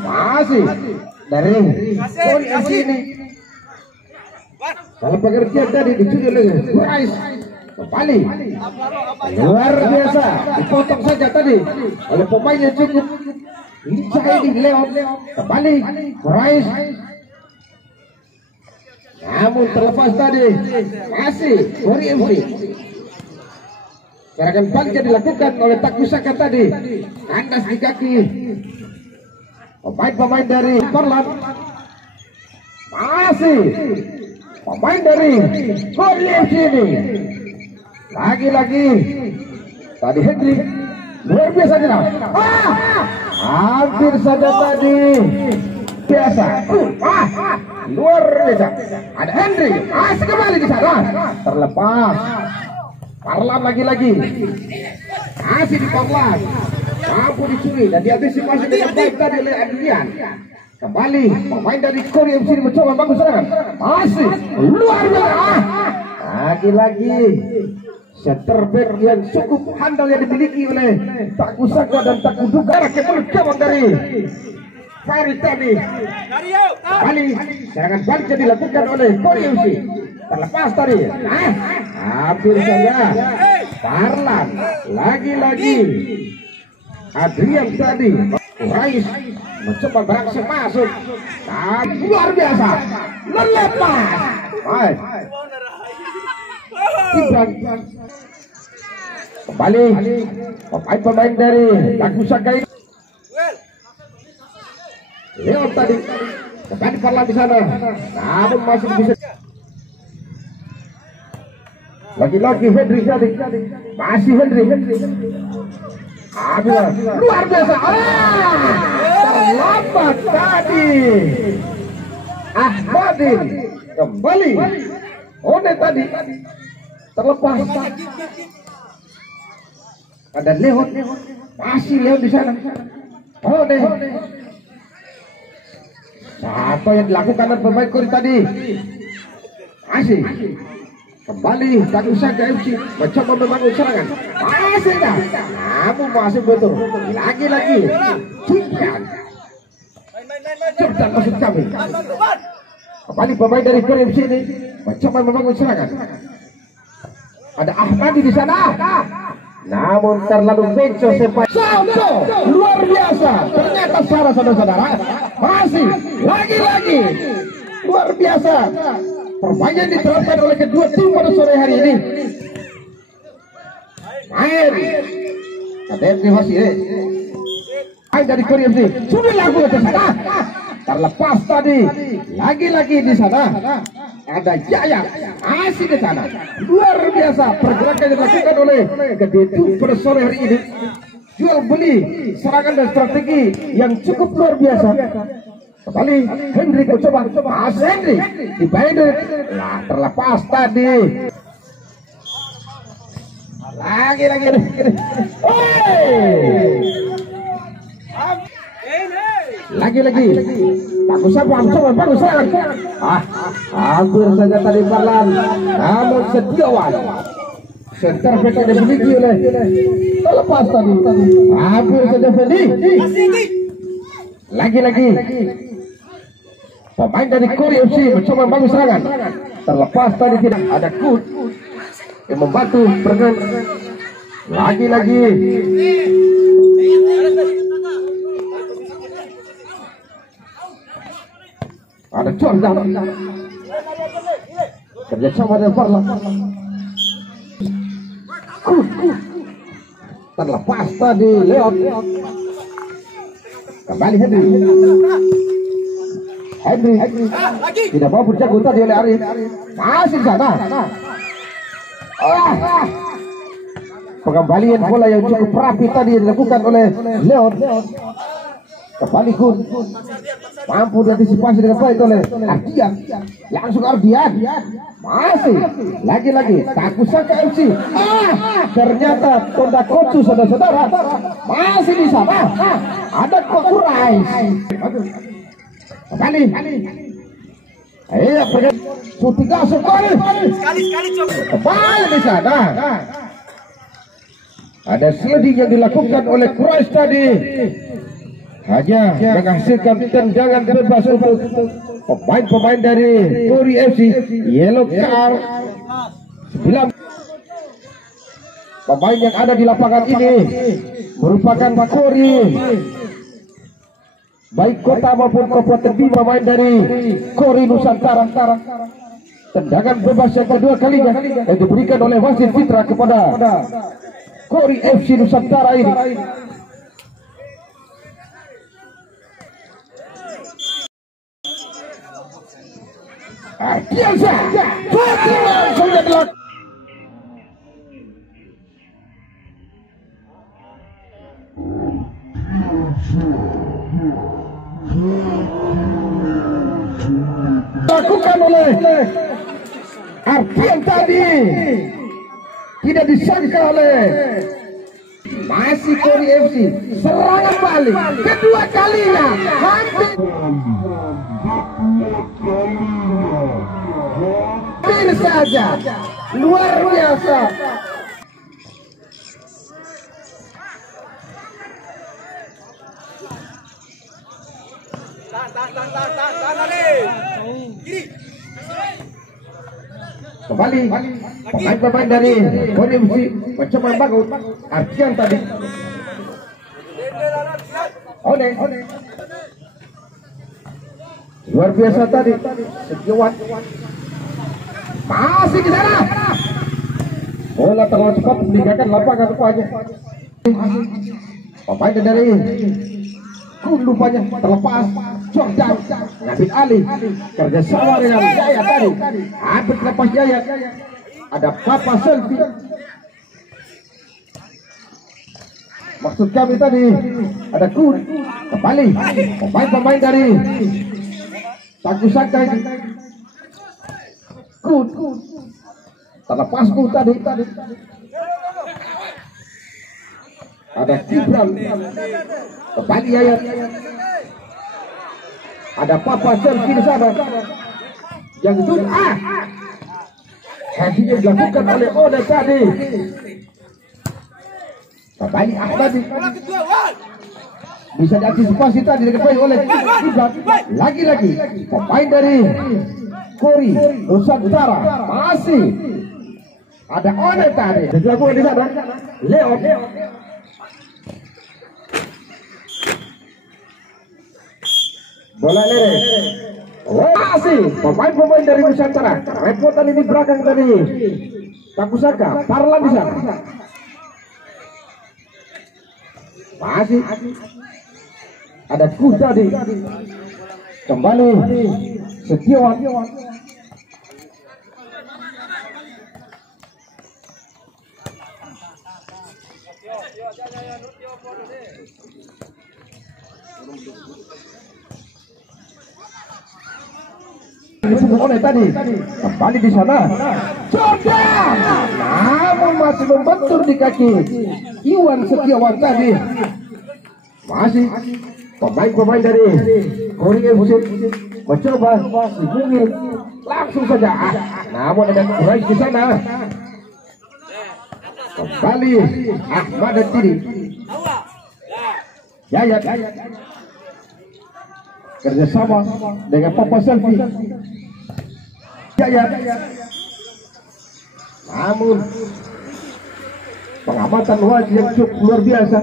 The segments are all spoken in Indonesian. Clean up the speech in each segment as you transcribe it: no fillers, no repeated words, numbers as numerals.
masih dari kondisi ini. Kalau pengertian tadi dicuri oleh Quraisy kembali luar biasa, dipotong saja tadi oleh pemain yang cukup lincah ini. Leon kembali Quraisy, namun terlepas tadi masih Ori FC. Serangan balik yang dilakukan oleh Takusaka tadi, kandas di kaki pemain-pemain dari Portland. Masih pemain dari Ori FC ini. Lagi-lagi tadi Henry luar biasa dia. Hampir saja tadi biasa. Luar biasa. Ada Henry masih kembali di sana. Terlepas. Parlan lagi-lagi. Masih di Parlan. Mampu dicuri dan diantisipasi dengan baik tadi oleh Adrian. Kembali pemain dari Korea FC mencoba bagus serangan. Masih luar biasa. Lagi-lagi center back yang cukup handal yang dimiliki oleh Takusaka dan Takuduga. Kemudian dari Farid tadi. Kembali serangan balik yang dilakukan oleh Korea FC. Terlepas tadi. Hampir saja Parlan. Lagi-lagi Adrian tadi. Quraisy mencoba beraksi masuk. Luar biasa. Melepas. Baik. Kembali pemain dari Takusaka ini. Leon tadi kembali Parlan di sana, namun masih bisa. Lagi-lagi Henry tadi, masih Henry. Luar biasa. Terlambat tadi. Ahmadin kembali. One tadi terlepas. Ada Leon, masih Leon di sana. One. Apa yang dilakukan oleh pemain Korea tadi? Masih kembali Takusaka FC mencoba membangun serangan. Masih dah, namun masih betul. Lagi-lagi Jordan maksud kami. Kembali pemain dari Korea FC ini mencoba membangun serangan. Ada Ahmadi di sana. Namun terlalu benco sepak. Salto luar biasa. Ternyata salah saudara-saudara. Masih lagi-lagi luar biasa. Permainan diterapkan oleh kedua tim pada sore hari ini. Main. Kader masih. Main dari Korea FC. Sudah lakukan ke sana. Terlepas tadi. Lagi-lagi di sana. Ada Jaya masih di sana. Luar biasa pergerakan yang dilakukan oleh kedua tim pada sore hari ini. Jual beli serangan dan strategi yang cukup luar biasa. Kembali Henry mencoba. Masih Henry dibayar. Nah, terlepas tadi. Lagi-lagi. Lagi-lagi Takusaka mencoba bagus serangan. Hampir saja tadi Parlan, namun Setiawan center back yang dimiliki oleh terlepas tadi. Hampir saja Fendi. Lagi-lagi pemain dari Korea FC mencoba bagus serangan. Terlepas tadi tidak ada Kut yang membantu bergerak. Lagi-lagi ada Jordan kerjasama dengan Parlan. Terlepas tadi Leon. Kembali Henry tidak mau berjago tadi oleh Arif. Masih sana. Pengembalian bola yang cukup rapi tadi dilakukan oleh Leon. Kembali Kun mampu diantisipasi dengan baik oleh Ardian. Langsung Ardian. Masih lagi-lagi Takusaka FC. Ternyata Tonda Kocu saudara-saudara masih di sana. Ada Quraisy. Kembali. Ayo shooting gasol sekali coba. Kembali di sana. Ada sliding yang dilakukan oleh Quraisy tadi. hanya menghasilkan tendangan bebas untuk pemain-pemain dari Kori FC. Yellow card 9 pemain yang ada di lapangan ini merupakan Kori, baik kota maupun kabupaten Bima, pemain dari Kori Nusantara. Tendangan bebas yang kedua kalinya yang diberikan oleh wasit Fitra kepada Kori FC Nusantara ini. Biasa langsung deadlock. Lakukan oleh Arfian tadi, tidak disangka oleh masih Kori FC. Serangan balik kedua kalinya, hampir saja, luar biasa. Kembali pemain dari Kori FC mencoba bangun. Arfian tadi, luar biasa tadi. Setiawan masih di sana. Bola terlalu cepat meninggalkan lapangan rupanya. Pemain dari lupanya terlepas. Jordan ngambil alih kerjasama dengan Jaya tadi. Hampir lepas Jaya. Ada Papa Selfie. Maksud kami tadi ada Kun. Kembali pemain-pemain dari Tangguh Sangka ini. Kun terlepas Kun tadi. Ada Gibran. Kembali Yayat. Ada Papa Selfie di sana. Yang itu hadiah dilakukan oleh Oda tadi. Kembali Ahmadi. Bisa diantisipasi tadi diketahui oleh Gibran. Lagi-lagi pemain dari Kori Nusantara masih ada Oda tadi. Dilakukan di sana. Leon. Bola lere. Masih pemain-pemain dari Nusantara. Repotan ini belakang dari Tangguh Sangka. Parlan di sana. Masih ada Kuda di. Kembali Setiawan. Oleh tadi kembali di sana Jordan, namun masih membentur di kaki Iwan Setiawan tadi. Masih pemain-pemain dari Kori FC mencoba dibungil langsung saja, namun ada Quraisy di sana. Kembali Ahmad Tiri. Yayat kerjasama dengan Papa Selfie. Yayat, namun pengamatan wajib yang cukup luar biasa.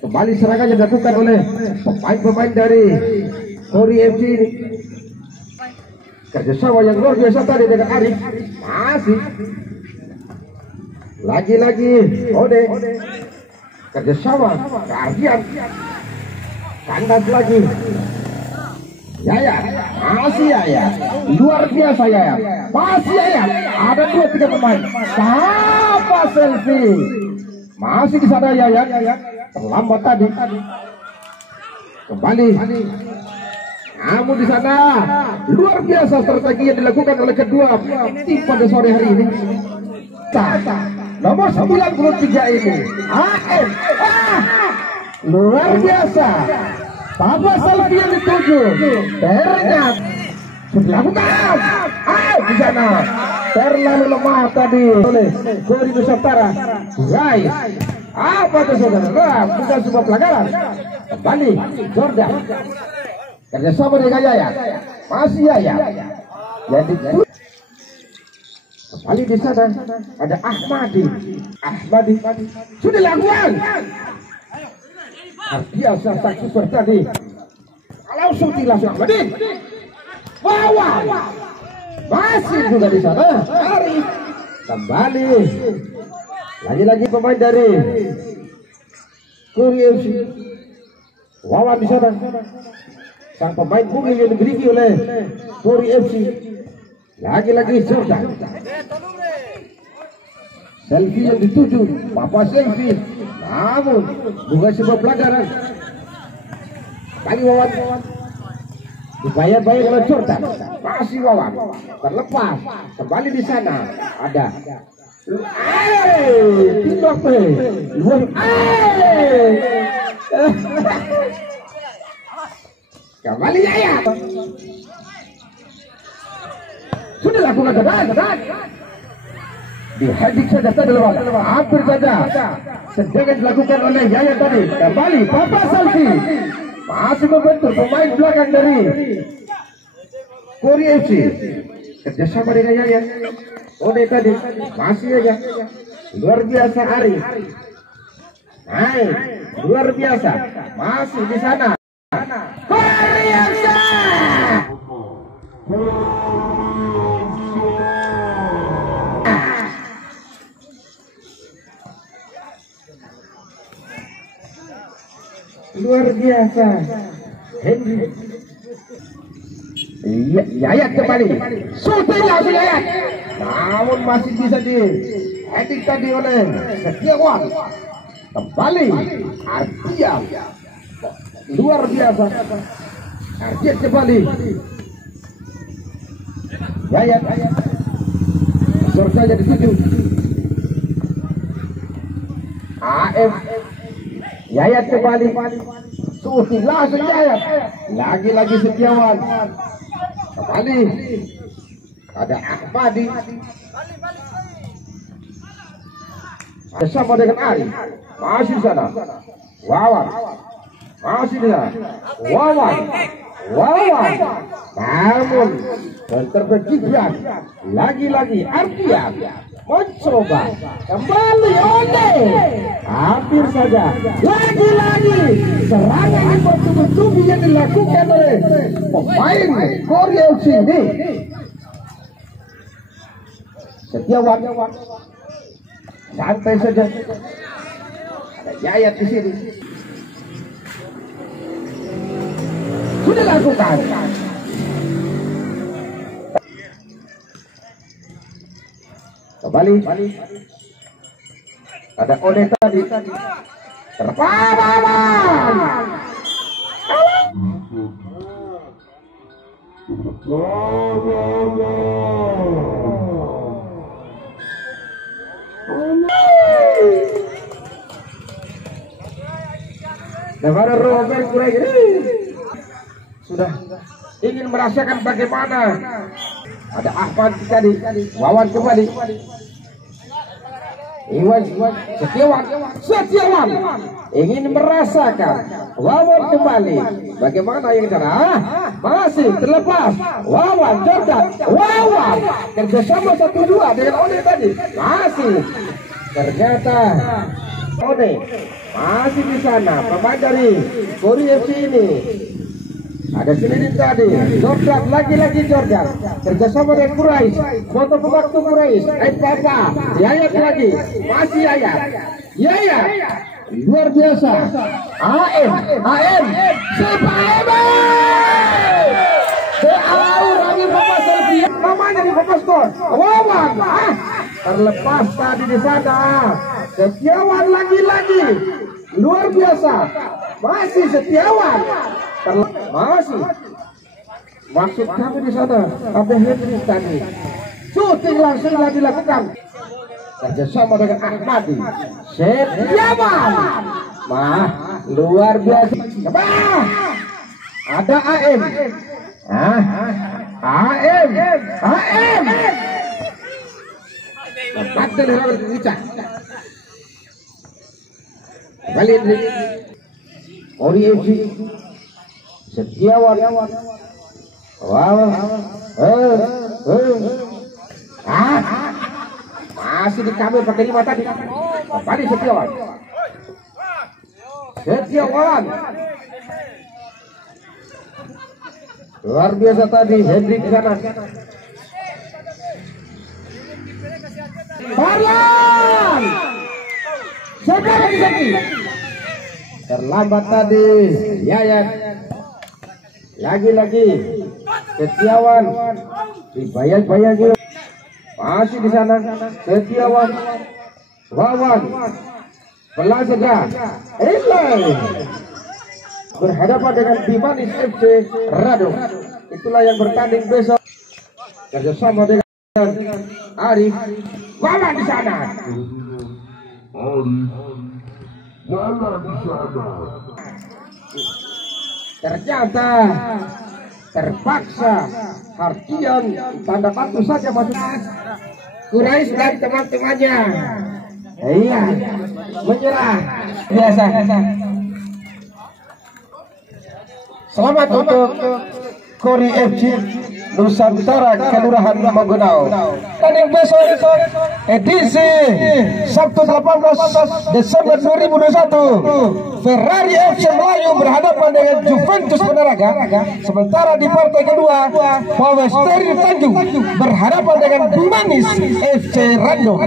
Kembali serangan yang dilakukan oleh pemain-pemain dari Kori FC ini. Kerjasama yang luar biasa tadi dengan Arif. Masih lagi-lagi Ode. Kerjasama Arfian. Kandas lagi Yayat. Masih Yayat. Luar biasa Yayat. Masih Yayat. Ada 2-3 pemain. Papa Selfie. Masih di sana Yayat. Terlambat tadi. Kembali. Namun di sana luar biasa strategi yang dilakukan oleh kedua tim pada sore hari ini. Nomor 93 ini AM. Luar biasa. Papa Selfie yang dituju. Ternyata dilakukan. Di sana terlalu lemah tadi oleh Kori Nusantara. Guys, apa itu saudara? Bukan sebuah pelanggaran. Kembali Jordan. Kerjasama dengan Yayat. Masih Yayat. Jadi kembali di sana ada Ahmadi. Sudah lakukan. Biasa tak super tadi. Langsung dilangsung Ahmadi. Wawan. Masih juga di sana. Arif. Kembali. Lagi-lagi pemain dari Korea FC. Wawan di sana. Sang pemain bumi yang dimiliki oleh Korea FC. Lagi-lagi Jordan. Selfie yang dituju, Papa selfie. Namun bukan sebuah pelanggaran. Kali Wawan dibayar-bayar oleh Jordan. Masih Wawan terlepas. Kembali di sana ada tidak luar kembali ya. Sudah lakukan tekan. Dihadik saja tadi lewat. Hampir saja. Sedang dilakukan oleh Yaya tadi. Kembali Papa Selfie. Masih membentur pemain belakang dari Korea FC. Kerjasama dengan Yaya. Ode tadi masih aja. Luar biasa Ari. Naik. Luar biasa. Masih di sana. Korea FC. Luar biasa. Henry. Yayat kembali. Shooting langsung Yayat. Namun masih bisa di heading tadi oleh Setiawan. Kembali Ardian. Luar biasa. Ardian kembali. Yayat. Skor saja dituju. AF. Yayat kembali. Shooting langsung Yayat. Lagi-lagi Setiawan. Kembali. Ada Ahmadi. Bersama dengan Ari. Masih di sana. Wawan. Masih di sana. Wawan. Namun terpecahkan. Lagi-lagi Ardian mencoba kembali Ode. Hampir saja. Lagi-lagi serangan yang bertubi-tubi yang dilakukan oleh pemain Korea FC ini. Setiawan santai saja. Ada Yayat di sini. Sudah lakukan. Kembali. Ada Ode tadi. Terpawan. Negara Robert sudah ingin merasakan bagaimana. Ada Ahmad tadi. Wawan kembali. Iwan Setiawan ingin merasakan. Wawan kembali. Bagaimana yang cara? Masih terlepas. Wawan Jordan. Wawan kerjasama 1-2 dengan Ode tadi. Masih ternyata Ode masih di sana. Pemain dari Korea FC ini. Ada Selidin tadi. Jordan lagi-lagi Jordan. Kerjasama dengan Quraisy. Foto pembantu Quraisy. Papa. Yayat lagi. Masih Yayat. Yayat. Luar biasa. AM. Siapa lagi Papa Selfie. Namanya di Papa Skor. Wawan. Terlepas tadi di sana. Setiawan lagi-lagi. Luar biasa. Masih Setiawan. Masih. Maksud kami di sana ada Henry tadi. Shooting langsung dilakukan. Kerjasama dengan Ahmadi. Setiawan. Luar biasa. Ada AM. AM. Batal Robert Richard. Kembali Ori FC Setiawan. Wow. Masih dikambil pakai lima tadi. Kembali Setiawan. Setiawan. Luar biasa tadi Hendrik di sana. Parlan. Saudara lagi. Terlambat tadi. Ya. Lagi-lagi Setiawan dibayang-bayangi. Masih di sana Setiawan. Wawan. Pelajaga. Berhadapan dengan Bimanis FC Rado. Itulah yang bertanding besok. Kerjasama dengan Arif. Wawan di sana. Ternyata terpaksa Hardian tanda kartu saja masuk. Quraisy dan teman-temannya menyerah biasa. Selamat untuk Kori FC Nusantara Kelurahan Mogonau. Tanding besok edisi Sabtu 18 Desember 2021. Ferrari FC Melayu berhadapan dengan Juventus Penaraga. Sementara di partai kedua Polres Tanjung berhadapan dengan Bimanis FC Rando.